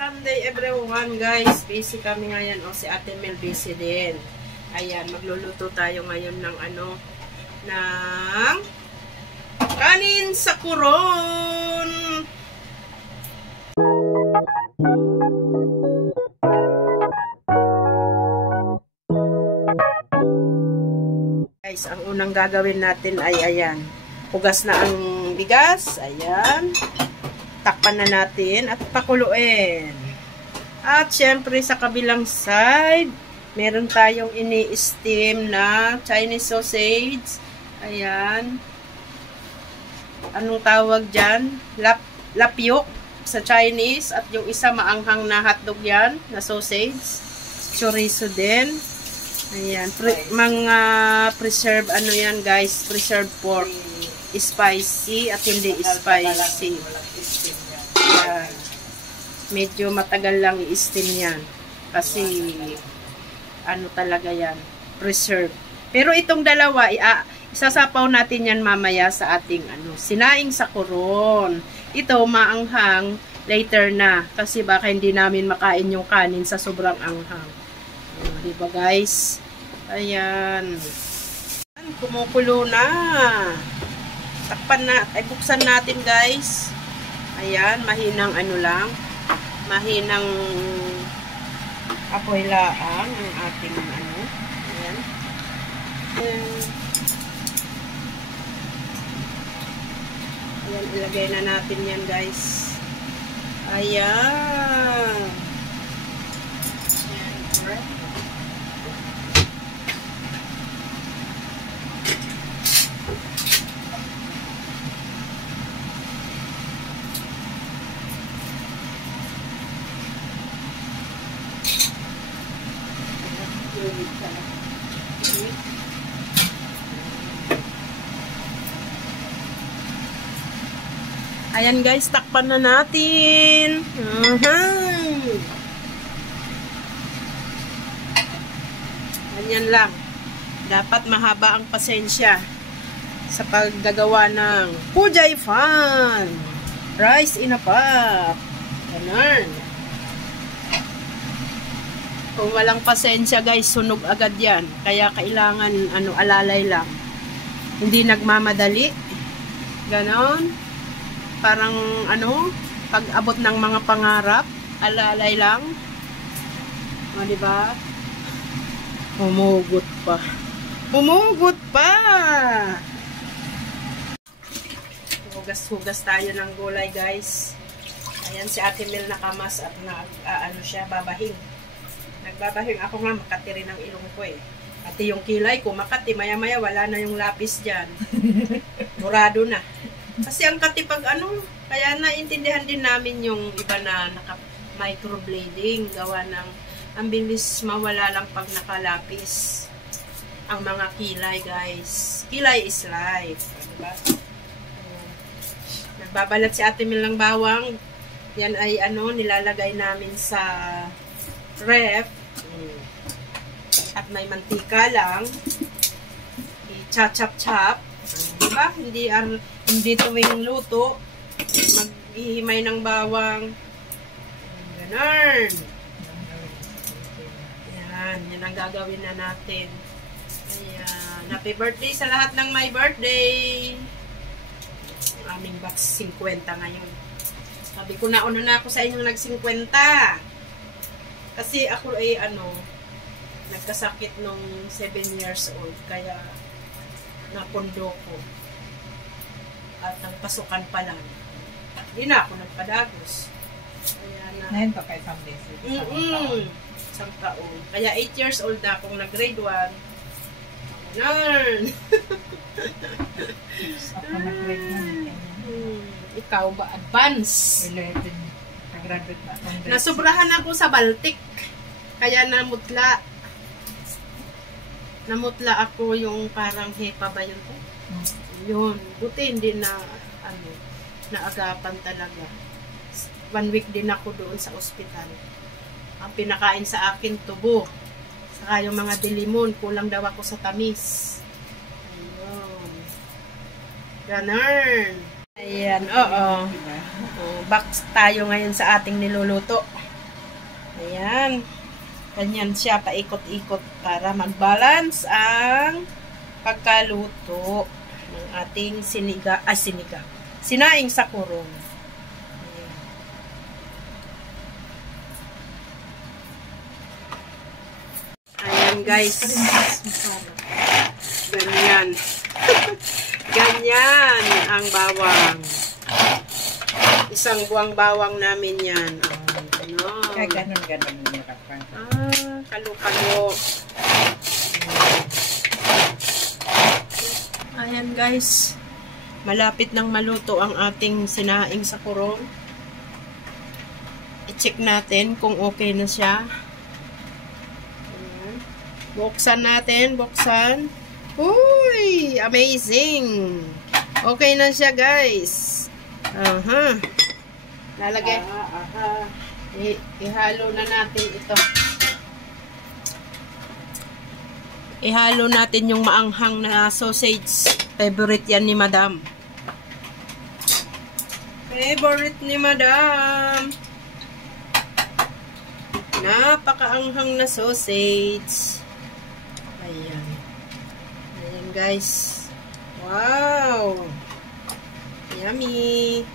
Sunday everyone guys, busy kami ngayon o si Ate Mel busy din. Ayan, magluluto tayo ngayon ng ng kanin sa kuron. Guys, ang unang gagawin natin ay ayan, hugas na ang bigas, ayan. Takpan na natin at pakuluin. At syempre sa kabilang side, meron tayong ini-steam na Chinese sausage. Ayan. Anong tawag dyan? Lapyok sa Chinese. At yung isa maanghang na hotdog yan, na sausage. Chorizo din. Ayan. Mga preserved, ano yan guys? Preserved pork. Spicy at hindi spicy. Ayan. Medyo matagal lang i-steam yan. Kasi, ano talaga yan, preserve. Pero itong dalawa, isasapaw natin yan mamaya sa ating sinaing sa kuron. Ito, maanghang, later na. Kasi baka hindi namin makain yung kanin sa sobrang anghang. Diba guys? Ayan. Kumukulo na. Takpan na, ay buksan natin guys. Ayan, mahinang mahinang apoy laang ang ating ayan. Ayan, ilagay na natin yan guys. Ayan. Ayan guys, takpan na natin. Ganyan lang. Dapat mahaba ang pasensya sa paggagawa ng Pujay Fan. Rice in a pot. Ganun. Kung walang pasensya guys, sunog agad yan. Kaya kailangan alalay lang. Hindi nagmamadali. Ganon. Parang pag abot ng mga pangarap, alalay lang. O, diba? Humugot pa. Humugot pa! Hugas-hugas tayo ng gulay guys. Ayan si Ate Mel nakamas at siya, babahing. Nagbabahing ako nga, makati rin ang ilong ko eh. Pati yung kilay ko, makati, maya-maya wala na yung lapis dyan. Murado na. Kasi ang katipag kaya naintindihan din namin yung iba na naka-microblading, gawa ng ang bilis mawala lang pag nakalapis ang mga kilay guys. Kilay is life. Diba? Nagbabalat si Ate Mel ng bawang. Yan ay nilalagay namin sa ref. At may mantika lang. I-chop-chop-chop. Diba? Hindi tuwing luto, maghihimay ng bawang. Ganun. Yan ang gagawin na natin. Ayan. Happy birthday sa lahat ng my birthday. Ang aming box 50 ngayon. Sabi ko na ako sa inyong nag-50. Kasi ako ay nagkasakit nung 7 years old. Kaya napondo ko. At nagpasukan pa lang. Hindi na ako nagpadagos. Ngayon pa kayo isang beses. Isang taon. Kaya 8 years old na akong nag-grade 1. Learn! Ako nag-grade 1. Ikaw ba? Advance? 11. Nag-graduate na. Nasubrahan ako sa Baltic. Kaya namutla. Namutla ako yung parang hepa ba yun po? Yun. Buti hindi na naagapan talaga. 1 week din ako doon sa ospital. Ang pinakain sa akin tubo. Saka yung mga dilimon, kulang daw ako sa tamis. Ayun. Ganun. Ayan, oo. Back tayo ngayon sa ating niluluto. Ayan. Ganyan siya, paikot-ikot para mag-balance ang pagkaluto ng ating sinaing sa kurong. Ayan guys. Ganyan. Ganyan ang bawang. Isang buwang bawang namin yan. Ano? Kaya ganun-ganun niya kapag. Kalo-kalo. Ayan guys. Malapit nang maluto ang ating sinaing sa kurong. I-check natin kung okay na siya. Ayan. Buksan natin. Buksan. Uy! Amazing! Okay na siya guys. Lalagay. Ihalo na natin ito. Ihalo natin yung maanghang na sausage. Favorite yan ni Madam. Favorite ni Madam. Napakaanghang na sausage. Ayan. Ayan guys. Wow! Yummy!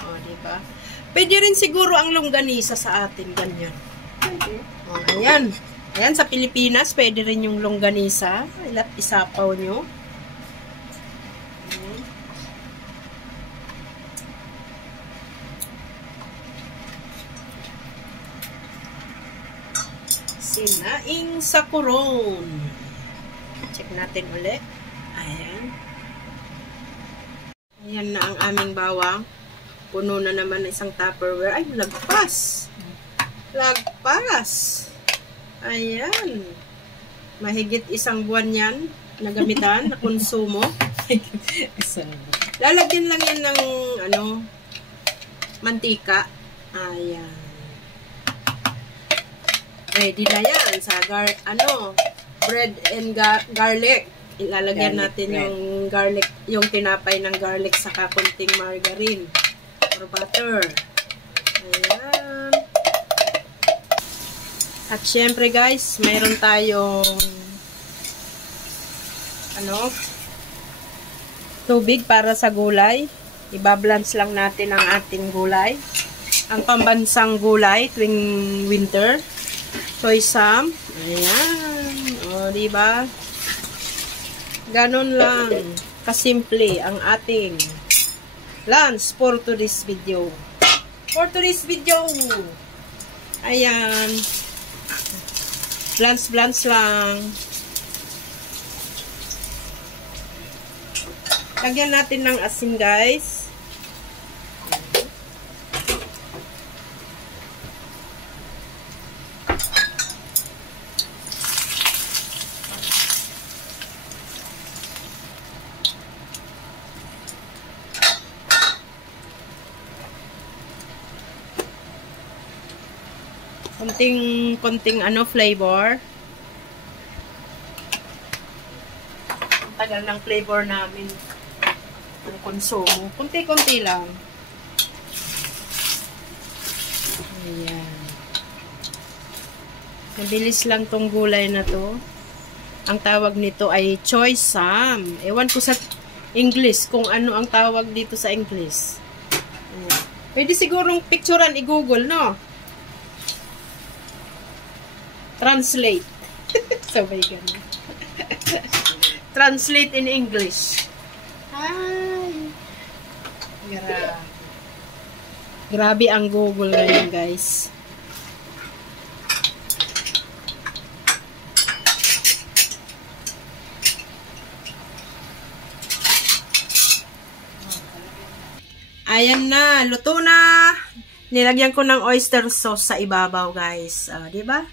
O, diba? Pwede rin siguro ang longganisa sa atin. Ganyan. O, ayan. Ayan, sa Pilipinas, pwede rin yung longganisa. Isapaw nyo. Ayan. Sinaing sa kurong. Check natin ulit. Ayan. Ayan na ang aming bawang. Puno na naman ng isang Tupperware. Ay, lagpas. Lagpas. Ayan. Mahigit isang buwan yan na gamitan, na konsumo. Lalagyan lang yan ng mantika. Ayan. Ready na yan sa bread and garlic. Ilalagyan natin yung garlic, yung tinapay ng garlic saka konting margarine or butter. Ayan. At syempre guys, mayroon tayong tubig para sa gulay. Ibabalance lang natin ang ating gulay. Ang pambansang gulay tuwing winter. Soy sam. Ayan. O, diba? Ganon lang kasimple ang ating lunch for today's video. Ayan. Blance lang. Lagyan natin ng asin, guys. Konting flavor. Ang tagal ng flavor namin ng konsumo. Kunti-kunti lang. Ayan. Mabilis lang tong gulay na to. Ang tawag nito ay choy sam. Ewan ko sa English kung ano ang tawag dito sa English. Ayan. Pwede sigurong picturean i-google, no? Translate. Sabay ganun. Translate in English. Ay. Grabe ang Google ngayon, guys. Ayan na, luto na. Nilagyan ko ng oyster sauce sa ibabaw, guys. Di ba?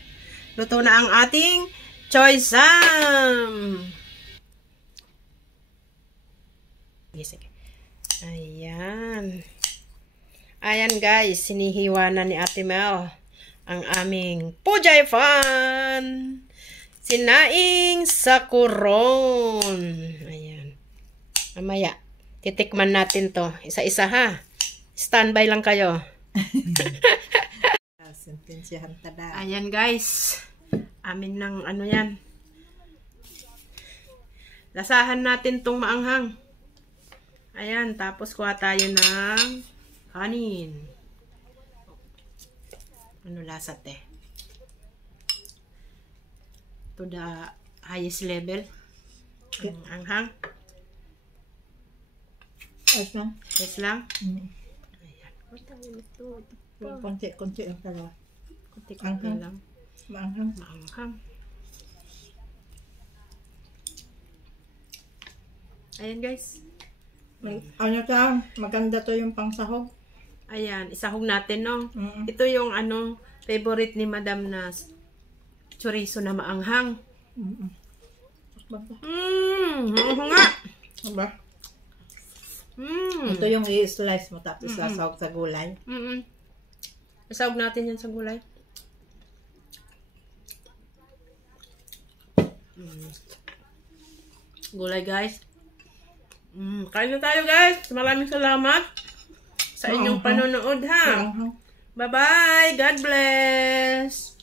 Luto na ang ating choy sam. Ayan. Ayan guys, sinihiwa na ni Ate Mel ang aming Pujay Fan. Sinaing sa kurong. Ayan. Mamaya, titikman natin to. Isa-isa ha. Standby lang kayo. Sentensyahan tada. Ayan guys. Amin ng ano yan. Lasahan natin tong maanghang. Ayan. Tapos kuha tayo ng kanin. Ano lasa te? To the highest level. Ang anghang. Ayos lang. Yes lang. Ayan. Konti-konti lang talaga. Kunti-kunti lang. Maanghang. Maanghang. Ayan guys. Ano ka? Maganda to yung pangsahog. Ayan. Isahog natin no. Mm. Ito yung ano, favorite ni Madam na chorizo na maanghang. Maanghang nga. Diba? Ito yung i-slice mo tapos sasahog sa gulay. Isahog natin yan sa gulay. Gulay guys. Kain na tayo guys. Maraming salamat sa inyong panonood ha. Bye-bye. God bless.